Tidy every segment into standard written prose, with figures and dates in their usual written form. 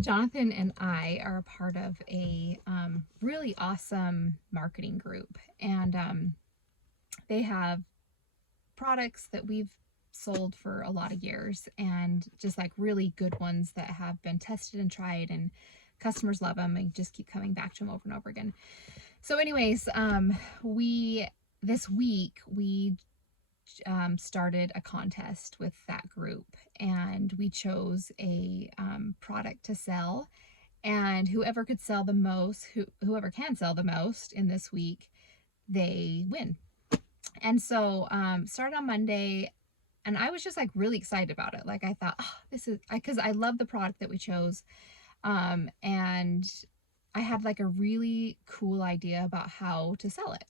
Jonathan and I are a part of a really awesome marketing group, and they have products that we've sold for a lot of years, and just like really good ones that have been tested and tried, and customers love them and just keep coming back to them over and over again. So, anyways, we this week we started a contest with that group, and we chose a product to sell, and whoever could sell the most, whoever can sell the most in this week, they win. And so started on Monday, and I was just like really excited about it. Like I thought, oh, this is because I love the product that we chose, and I had like a really cool idea about how to sell it.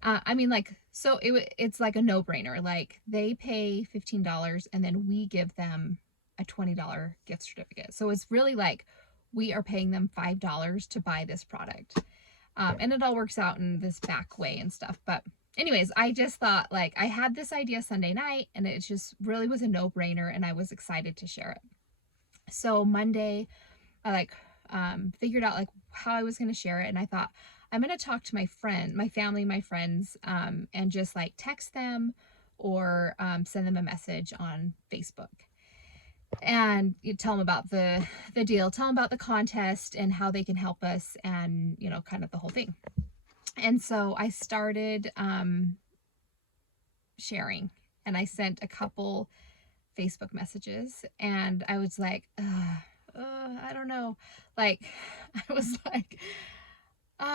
I mean, like, so it's like a no-brainer. Like they pay $15 and then we give them a $20 gift certificate. So it's really like we are paying them $5 to buy this product. And it all works out in this back way and stuff. But anyways, I just thought, like, I had this idea Sunday night and it just really was a no-brainer, and I was excited to share it. So Monday, I like figured out like how I was going to share it, and I thought I'm going to talk to my friend, my family, my friends, and just like text them or send them a message on Facebook, and you tell them about the deal, tell them about the contest and how they can help us, and kind of the whole thing. And so I started sharing, and I sent a couple Facebook messages, and I was like, I don't know. Like, I was like,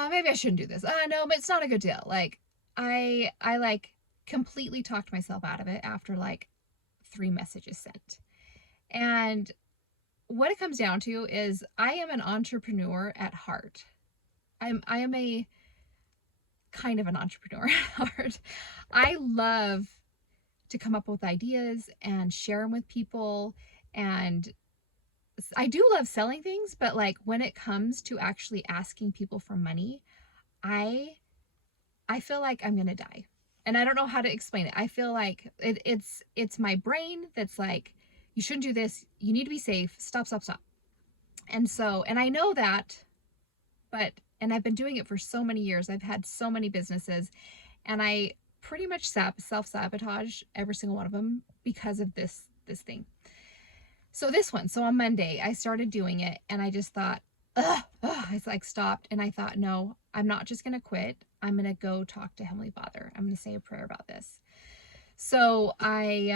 maybe I shouldn't do this. No, but it's not a good deal. Like, I like completely talked myself out of it after like 3 messages sent. And what it comes down to is I am an entrepreneur at heart. I am a kind of an entrepreneur at heart. I love to come up with ideas and share them with people, and I do love selling things, but like when it comes to actually asking people for money, I feel like I'm gonna die. And I don't know how to explain it. I feel like it's my brain that's like, you shouldn't do this. You need to be safe. Stop, stop, stop. And so, and I know that, and I've been doing it for so many years. I've had so many businesses, and I pretty much self-sabotage every single one of them because of this thing. So so on Monday, I started doing it, and I just thought, I like stopped, and I thought, no, I'm not just going to quit. I'm going to go talk to Heavenly Father. I'm going to say a prayer about this. So I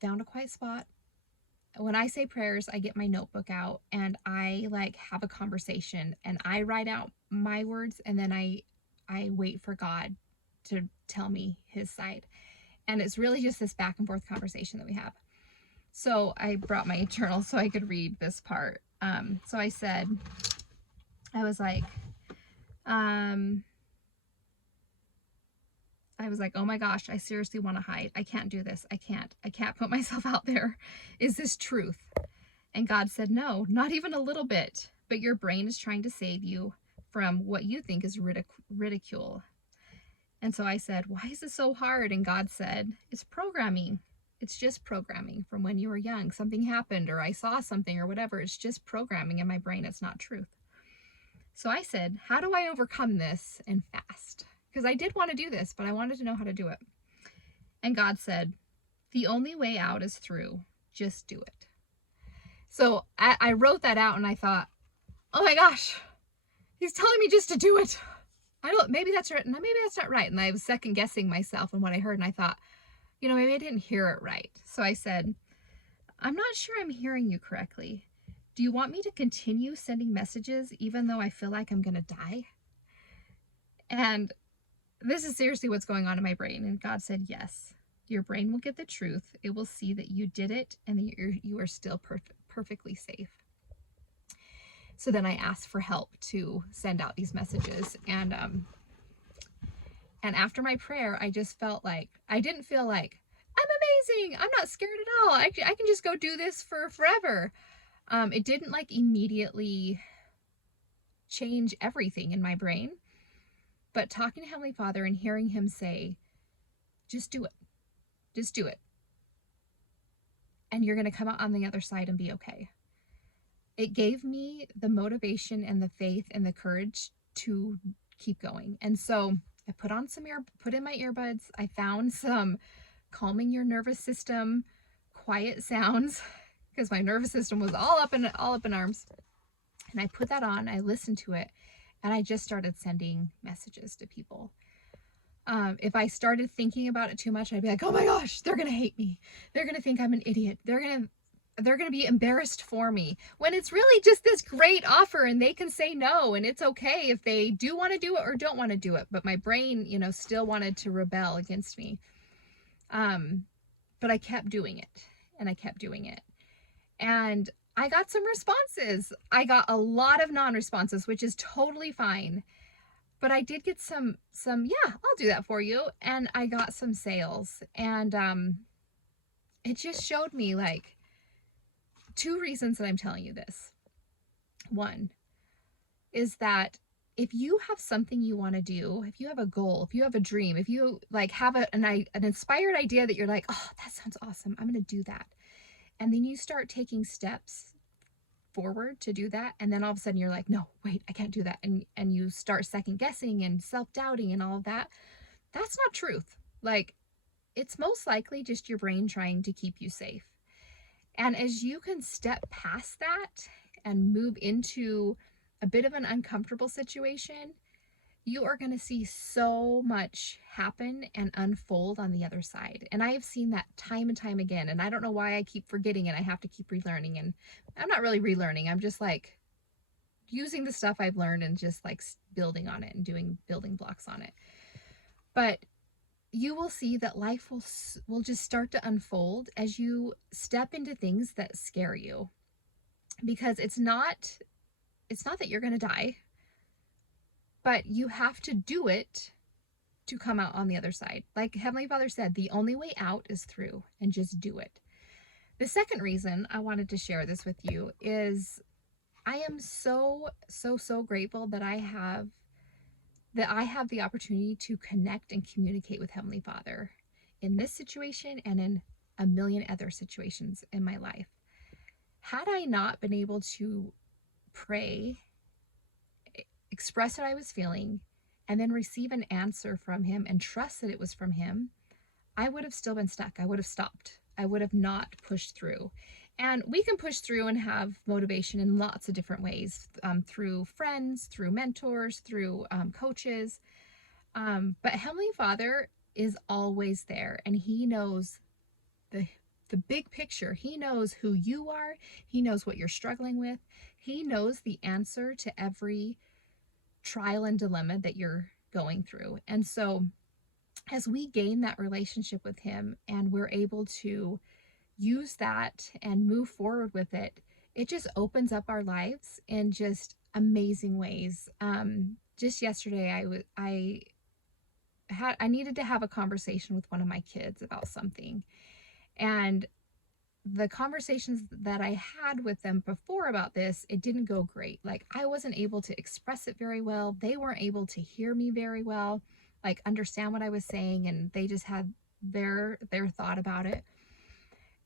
found a quiet spot. When I say prayers, I get my notebook out, and I like have a conversation, and I write out my words, and then I wait for God to tell me his side. And it's really just this back and forth conversation that we have. So I brought my journal so I could read this part. So I said, I was like, oh my gosh, I seriously want to hide. I can't do this. I can't put myself out there. Is this truth? And God said, no, not even a little bit. But your brain is trying to save you from what you think is ridicule. And so I said, why is it so hard? And God said, it's programming. It's just programming from when you were young. Something happened, or I saw something, or whatever. It's just programming in my brain. It's not truth. So I said, how do I overcome this and fast? Because I did want to do this, but I wanted to know how to do it. And God said, the only way out is through. Just do it. So I wrote that out, and I thought, oh my gosh, he's telling me just to do it. Maybe that's right. Maybe that's not right. And I was second guessing myself and what I heard. And I thought, maybe I didn't hear it right. So I said, I'm not sure I'm hearing you correctly. Do you want me to continue sending messages even though I feel like I'm going to die? And this is seriously what's going on in my brain. And God said, yes, your brain will get the truth. It will see that you did it, and that you are still perfectly safe. So then I asked for help to send out these messages. And after my prayer, I just felt like, I didn't feel like, I'm amazing, I'm not scared at all, I can just go do this for forever. It didn't like immediately change everything in my brain, but talking to Heavenly Father and hearing him say, just do it, and you're going to come out on the other side and be okay. It gave me the motivation and the faith and the courage to keep going. And so I put in my earbuds. I found some calming your nervous system, quiet sounds, because my nervous system was all up in arms. And I put that on, I listened to it, and I just started sending messages to people. If I started thinking about it too much, I'd be like, oh my gosh, they're going to hate me. They're going to think I'm an idiot. They're going to be embarrassed for me, when it's really just this great offer and they can say no, and it's okay if they do want to do it or don't want to do it. But my brain, still wanted to rebel against me. But I kept doing it, and I kept doing it. And I got some responses. I got a lot of non-responses, which is totally fine. But I did get some, yeah, I'll do that for you. And I got some sales. And it just showed me like 2 reasons that I'm telling you this. One is that if you have something you want to do, if you have a goal, if you have a dream, if you like have an inspired idea that you're like, oh, that sounds awesome, I'm going to do that. And then you start taking steps forward to do that, and then all of a sudden you're like, no, wait, I can't do that, and you start second guessing and self-doubting and all of that. That's not truth. Like, it's most likely just your brain trying to keep you safe. And as you can step past that and move into a bit of an uncomfortable situation, you are going to see so much happen and unfold on the other side. And I have seen that time and time again. And I don't know why I keep forgetting it. I have to keep relearning. And I'm not really relearning. I'm just like using the stuff I've learned and just like building on it and doing building blocks on it. But you will see that life will just start to unfold as you step into things that scare you. Because it's not that you're going to die, but you have to do it to come out on the other side. Like Heavenly Father said, the only way out is through, and just do it. The second reason I wanted to share this with you is I am so grateful that I have the opportunity to connect and communicate with Heavenly Father in this situation and in a million other situations in my life. Had I not been able to pray, express what I was feeling, and then receive an answer from Him and trust that it was from Him, I would have still been stuck. I would have stopped. I would have not pushed through. And we can push through and have motivation in lots of different ways, through friends, through mentors, through coaches. But Heavenly Father is always there, and He knows the big picture. He knows who you are. He knows what you're struggling with. He knows the answer to every trial and dilemma that you're going through. And so as we gain that relationship with Him and we're able to use that and move forward with it, it just opens up our lives in just amazing ways. Just yesterday, I needed to have a conversation with one of my kids about something. And the conversations that I had with them before about this, it didn't go great. Like, I wasn't able to express it very well. They weren't able to hear me very well, like understand what I was saying, and they just had their thought about it.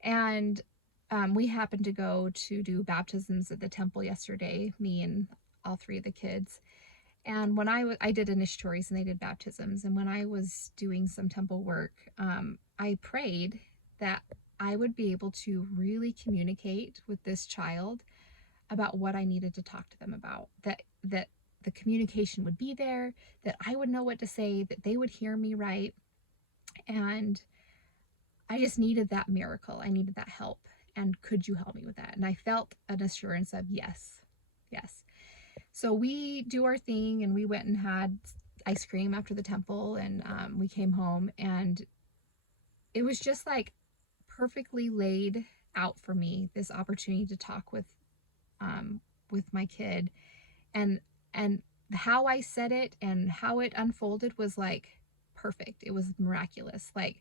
And we happened to go to do baptisms at the temple yesterday, me and all 3 of the kids. And when I did initiatories and they did baptisms, and when I was doing some temple work, I prayed that I would be able to really communicate with this child about what I needed to talk to them about, that the communication would be there, that I would know what to say, that they would hear me right. And I just needed that miracle. I needed that help. And could you help me with that? And I felt an assurance of yes. So we do our thing, and we went and had ice cream after the temple, and we came home, and it was just like perfectly laid out for me, this opportunity to talk with my kid, and how I said it and how it unfolded was like perfect. It was miraculous. Like,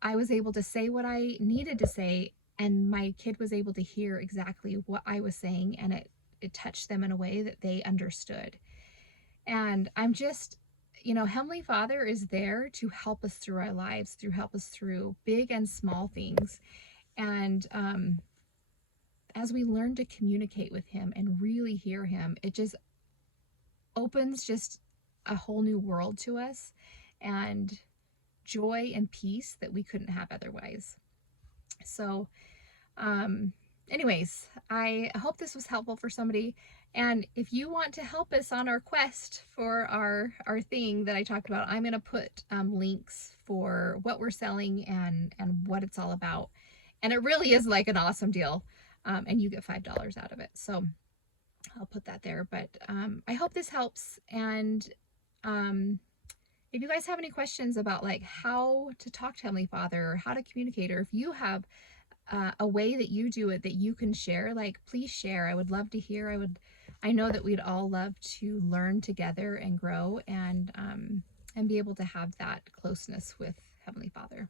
I was able to say what I needed to say, and my kid was able to hear exactly what I was saying, and it touched them in a way that they understood. And I'm just, Heavenly Father is there to help us through our lives, help us through big and small things. And as we learn to communicate with him and really hear him, it just opens just a whole new world to us, and joy and peace that we couldn't have otherwise. So, anyways, I hope this was helpful for somebody. And if you want to help us on our quest for our thing that I talked about, I'm going to put links for what we're selling and what it's all about. And it really is like an awesome deal. And you get $5 out of it. So I'll put that there. But I hope this helps. And if you guys have any questions about like how to talk to Heavenly Father or how to communicate, or if you have a way that you do it that you can share, like please share. I would love to hear. I know that we'd all love to learn together and grow and be able to have that closeness with Heavenly Father.